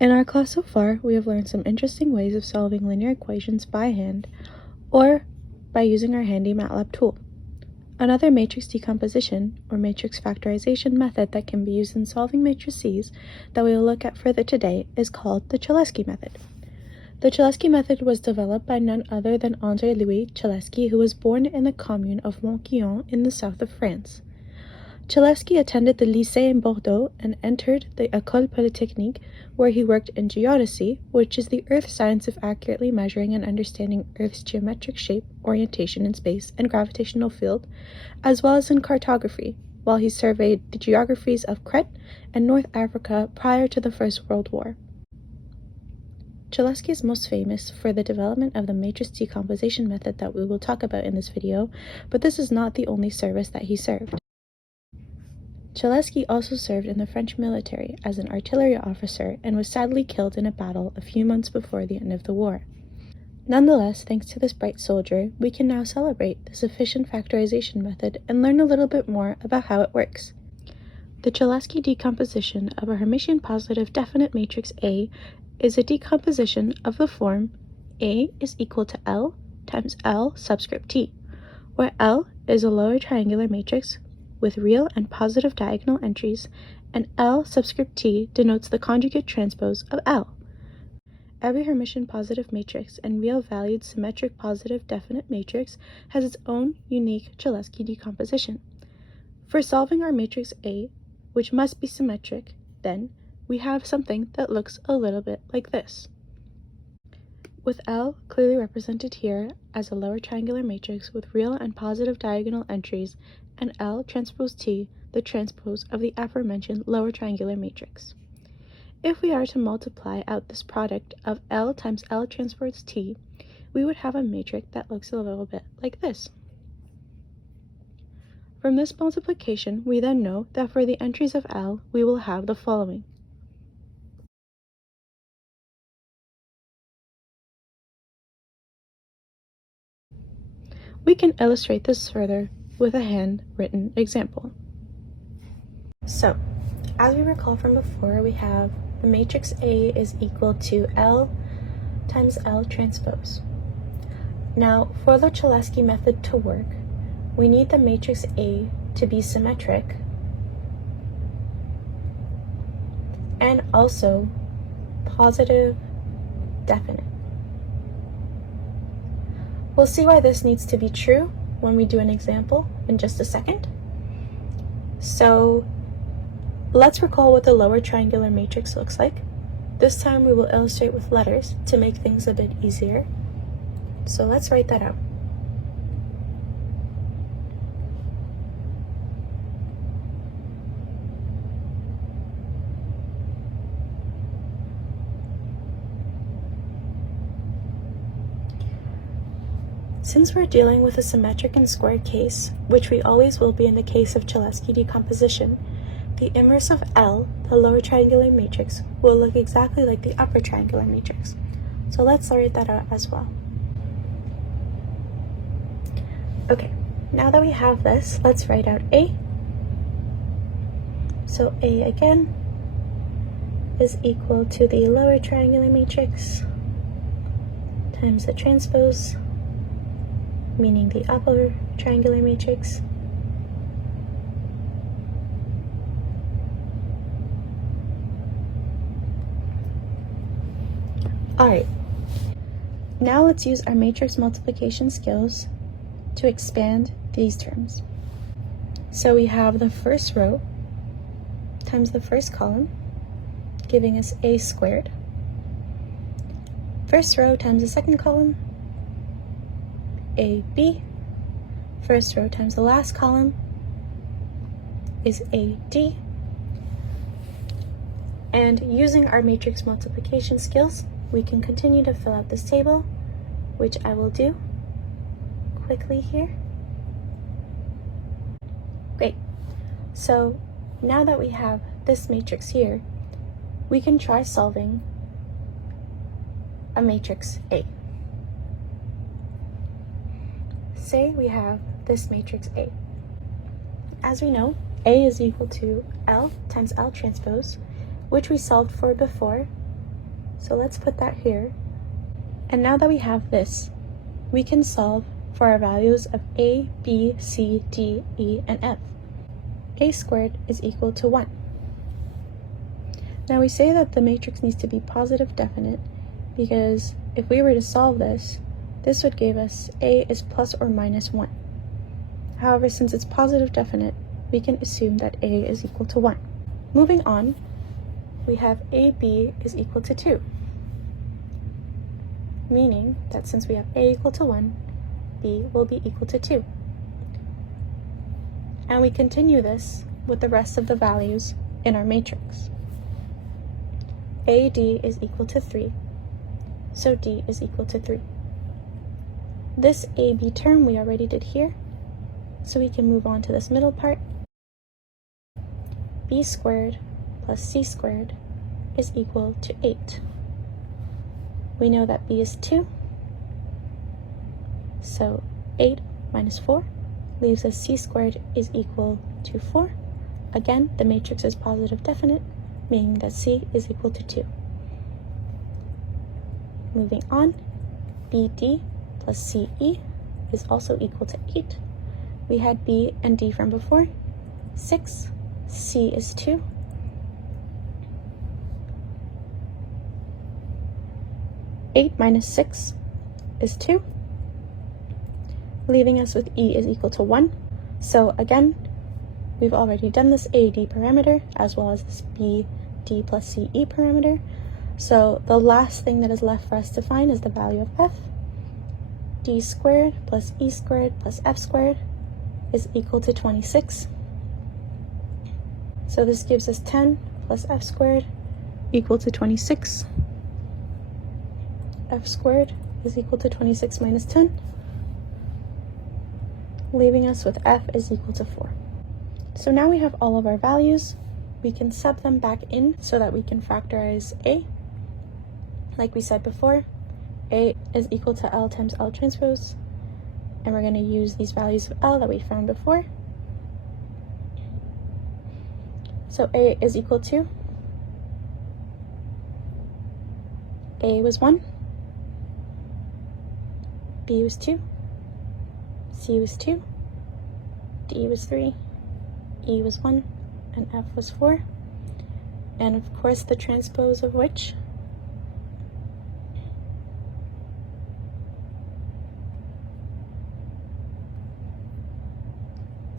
In our class so far, we have learned some interesting ways of solving linear equations by hand or by using our handy MATLAB tool. Another matrix decomposition or matrix factorization method that can be used in solving matrices that we will look at further today is called the Cholesky method. The Cholesky method was developed by none other than André-Louis Cholesky, who was born in the commune of Montguyon in the south of France. Cholesky attended the Lycée in Bordeaux and entered the École Polytechnique, where he worked in geodesy, which is the earth science of accurately measuring and understanding Earth's geometric shape, orientation in space, and gravitational field, as well as in cartography, while he surveyed the geographies of Crete and North Africa prior to the First World War. Cholesky is most famous for the development of the matrix decomposition method that we will talk about in this video, but this is not the only service that he served. Cholesky also served in the French military as an artillery officer and was sadly killed in a battle a few months before the end of the war. Nonetheless, thanks to this bright soldier, we can now celebrate this efficient factorization method and learn a little bit more about how it works. The Cholesky decomposition of a Hermitian positive definite matrix A is a decomposition of the form A is equal to L times L subscript T, where L is a lower triangular matrix with real and positive diagonal entries, and L subscript T denotes the conjugate transpose of L. Every Hermitian positive matrix and real-valued symmetric positive definite matrix has its own unique Cholesky decomposition. For solving our matrix A, which must be symmetric, then we have something that looks a little bit like this. With L clearly represented here as a lower triangular matrix with real and positive diagonal entries, and L transpose T, the transpose of the aforementioned lower triangular matrix. If we are to multiply out this product of L times L transpose T, we would have a matrix that looks a little bit like this. From this multiplication, we then know that for the entries of L, we will have the following. We can illustrate this further with a handwritten example. So, as we recall from before, we have the matrix A is equal to L times L transpose. Now, for the Cholesky method to work, we need the matrix A to be symmetric and also positive definite. We'll see why this needs to be true when we do an example in just a second. So let's recall what the lower triangular matrix looks like. This time we will illustrate with letters to make things a bit easier. So let's write that out. Since we're dealing with a symmetric and squared case, which we always will be in the case of Cholesky decomposition, the inverse of L, the lower triangular matrix, will look exactly like the upper triangular matrix. So let's write that out as well. Okay, now that we have this, let's write out A. So A again is equal to the lower triangular matrix times the transpose, meaning the upper triangular matrix, Alright, now let's use our matrix multiplication skills to expand these terms. So we have the first row times the first column, giving us A squared. First row times the second column, AB. First row times the last column is AD. And using our matrix multiplication skills, we can continue to fill out this table, which I will do quickly here. Great. So now that we have this matrix here, we can try solving a matrix A. Say we have this matrix A. As we know, A is equal to L times L transpose, which we solved for before So let's put that here. And now that we have this, we can solve for our values of a, b, c, d, e, and f. A squared is equal to 1. Now we say that the matrix needs to be positive definite because if we were to solve this, this would give us a is plus or minus 1. However, since it's positive definite, we can assume that a is equal to 1. Moving on, we have ab is equal to 2, meaning that since we have a equal to 1, b will be equal to 2. And we continue this with the rest of the values in our matrix. AD is equal to 3, so D is equal to 3. This AB term we already did here, so we can move on to this middle part. B squared plus C squared is equal to 8. We know that B is 2, so 8 minus 4 leaves us C squared is equal to 4. Again, the matrix is positive definite, meaning that C is equal to 2. Moving on, BD plus CE is also equal to 8. We had B and D from before. 6, C is 2. Eight minus 6 is 2, leaving us with E is equal to 1. So again, we've already done this AD parameter as well as this BD plus CE parameter. So the last thing that is left for us to find is the value of F. D squared plus E squared plus F squared is equal to 26. So this gives us 10 plus F squared equal to 26. F squared is equal to 26 minus 10, leaving us with F is equal to 4. So now we have all of our values. We can sub them back in so that we can factorize A. Like we said before, A is equal to L times L transpose, and we're going to use these values of L that we found before. So A is equal to, A was 1, B was 2, C was 2, D was 3, E was 1, and F was 4. And of course the transpose of which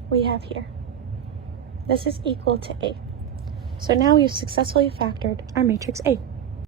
we have here. This is equal to A. So now we've successfully factored our matrix A.